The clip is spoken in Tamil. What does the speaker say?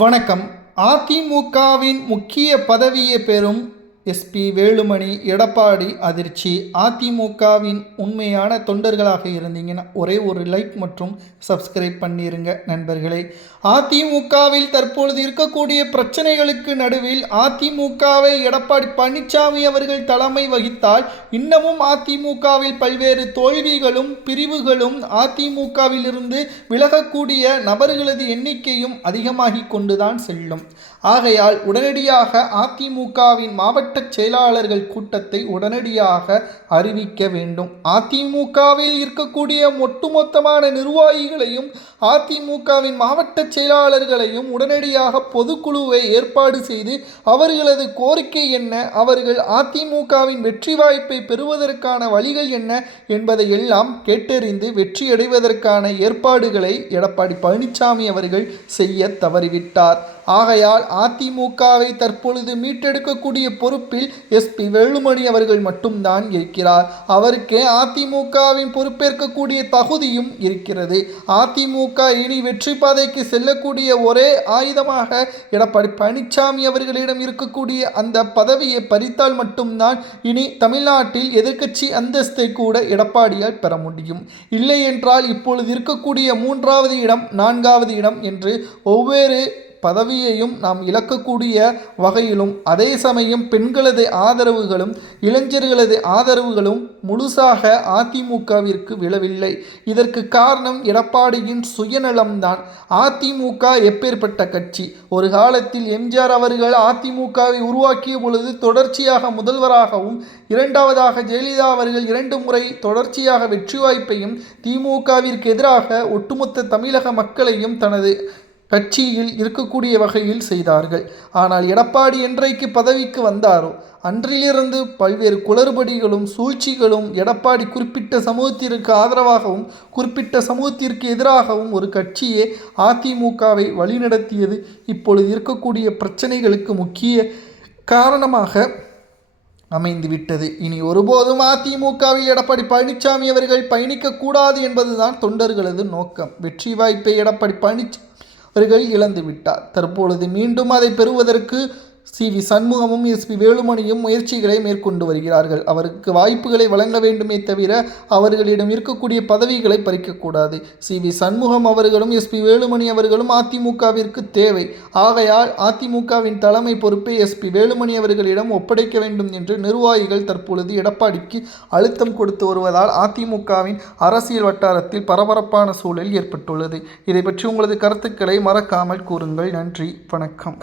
வணக்கம். அதிமுகவின் முக்கிய பதவியை பெறும் எஸ்பி வேலுமணி, எடப்பாடி அதிர்ச்சி. அதிமுகவின் உண்மையான தொண்டர்களாக இருந்தீங்கன்னா ஒரே ஒரு லைக் மற்றும் சப்ஸ்கிரைப் பண்ணிருங்க நண்பர்களே. அதிமுகவில் தற்பொழுது இருக்கக்கூடிய பிரச்சனைகளுக்கு நடுவில் அதிமுகவை எடப்பாடி பழனிசாமி அவர்கள் தலைமை வகித்தால் இன்னமும் அதிமுகவில் பல்வேறு தோல்விகளும் பிரிவுகளும் அதிமுகவில் இருந்து விலகக்கூடிய நபர்களது எண்ணிக்கையும் அதிகமாகிக் கொண்டுதான் செல்லும். ஆகையால் உடனடியாக அதிமுகவின் மாவட்ட செயலாளர்கள் கூட்டத்தை உடனடியாக அறிவிக்க வேண்டும். அதிமுகவில் இருக்கக்கூடிய ஒட்டுமொத்தமான நிர்வாகிகளையும் அதிமுகவின் மாவட்ட செயலாளர்களையும் உடனடியாக பொதுக்குழுவை ஏற்பாடு செய்து அவர்களது கோரிக்கை என்ன, அவர்கள் அதிமுகவின் வெற்றி வாய்ப்பை பெறுவதற்கான வழிகள் என்ன என்பதை எல்லாம் கேட்டறிந்து வெற்றியடைவதற்கான ஏற்பாடுகளை எடப்பாடி பழனிசாமி அவர்கள் செய்ய தவறிவிட்டார். ஆகையால் அதிமுகவை தற்பொழுது மீட்டெடுக்கக்கூடிய பொறுப்பில் எஸ்பி வேலுமணி அவர்கள் மட்டும்தான் இருக்கிறார். அவருக்கு அதிமுகவின் பொறுப்பேற்கக்கூடிய தகுதியும் இருக்கிறது. அதிமுக இனி வெற்றி பாதைக்கு செல்லக்கூடிய ஒரே ஆயுதமாக எடப்பாடி பழனிசாமி அவர்களிடம் இருக்கக்கூடிய அந்த பதவியை பறித்தால் மட்டும்தான் இனி தமிழ்நாட்டில் எதிர்க்கட்சி அந்தஸ்தை கூட எடப்பாடியால் பெற முடியும். இல்லை என்றால் இப்பொழுது இருக்கக்கூடிய 3வது இடம் 4வது இடம் என்று ஒவ்வொரு பதவியையும் நாம் இழக்கக்கூடிய வகையிலும் அதே சமயம் பெண்களது ஆதரவுகளும் இளைஞர்களது ஆதரவுகளும் முழுசாக அதிமுகவிற்கு விழவில்லை. இதற்கு காரணம் எடப்பாடியின் சுயநலம்தான். அதிமுக எப்பேற்பட்ட கட்சி? ஒரு காலத்தில் எம்ஜிஆர் அவர்கள் அதிமுகவை உருவாக்கிய பொழுது தொடர்ச்சியாக முதல்வராகவும் 2வதாக ஜெயலலிதா அவர்கள் 2 முறை தொடர்ச்சியாக வெற்றி வாய்ப்பையும் திமுகவிற்கு எதிராக ஒட்டுமொத்த தமிழக மக்களையும் தனது கட்சியில் இருக்கக்கூடிய வகையில் செய்தார்கள். ஆனால் எடப்பாடி என்றைக்கு பதவிக்கு வந்தாரோ அன்றிலிருந்து பல்வேறு குளறுபடிகளும் சூழ்ச்சிகளும் எடப்பாடி குறிப்பிட்ட சமூகத்திற்கு ஆதரவாகவும் குறிப்பிட்ட சமூகத்திற்கு எதிராகவும் ஒரு கட்சியே அதிமுகவை வழிநடத்தியது இப்பொழுது இருக்கக்கூடிய பிரச்சனைகளுக்கு முக்கிய காரணமாக அமைந்துவிட்டது. இனி ஒருபோதும் அதிமுகவில் எடப்பாடி பழனிசாமி அவர்கள் பயணிக்கக்கூடாது என்பதுதான் தொண்டர்களது நோக்கம். வெற்றி வாய்ப்பை எடப்பாடி பழனிசாமி அவர்கள் இழந்து விட்டார். தற்பொழுது மீண்டும் அதை பெறுவதற்கு சி.வி. சண்முகமும் எஸ்பி வேலுமணியும் முயற்சிகளை மேற்கொண்டு வருகிறார்கள். அவருக்கு வாய்ப்புகளை வழங்க வேண்டுமே தவிர அவர்களிடம் இருக்கக்கூடிய பதவிகளை பறிக்கக்கூடாது. சி.வி. சண்முகம் அவர்களும் எஸ்பி வேலுமணி அவர்களும் அதிமுகவிற்கு தேவை. ஆகையால் அதிமுகவின் தலைமை பொறுப்பை எஸ்பி வேலுமணி அவர்களிடம் ஒப்படைக்க வேண்டும் என்று நிர்வாகிகள் தற்பொழுது எடப்பாடிக்கு அழுத்தம் கொடுத்து வருவதால் அதிமுகவின் அரசியல் வட்டாரத்தில் பரபரப்பான சூழல் ஏற்பட்டுள்ளது. இதை பற்றி உங்களது கருத்துக்களை மறக்காமல் கூறுங்கள். நன்றி, வணக்கம்.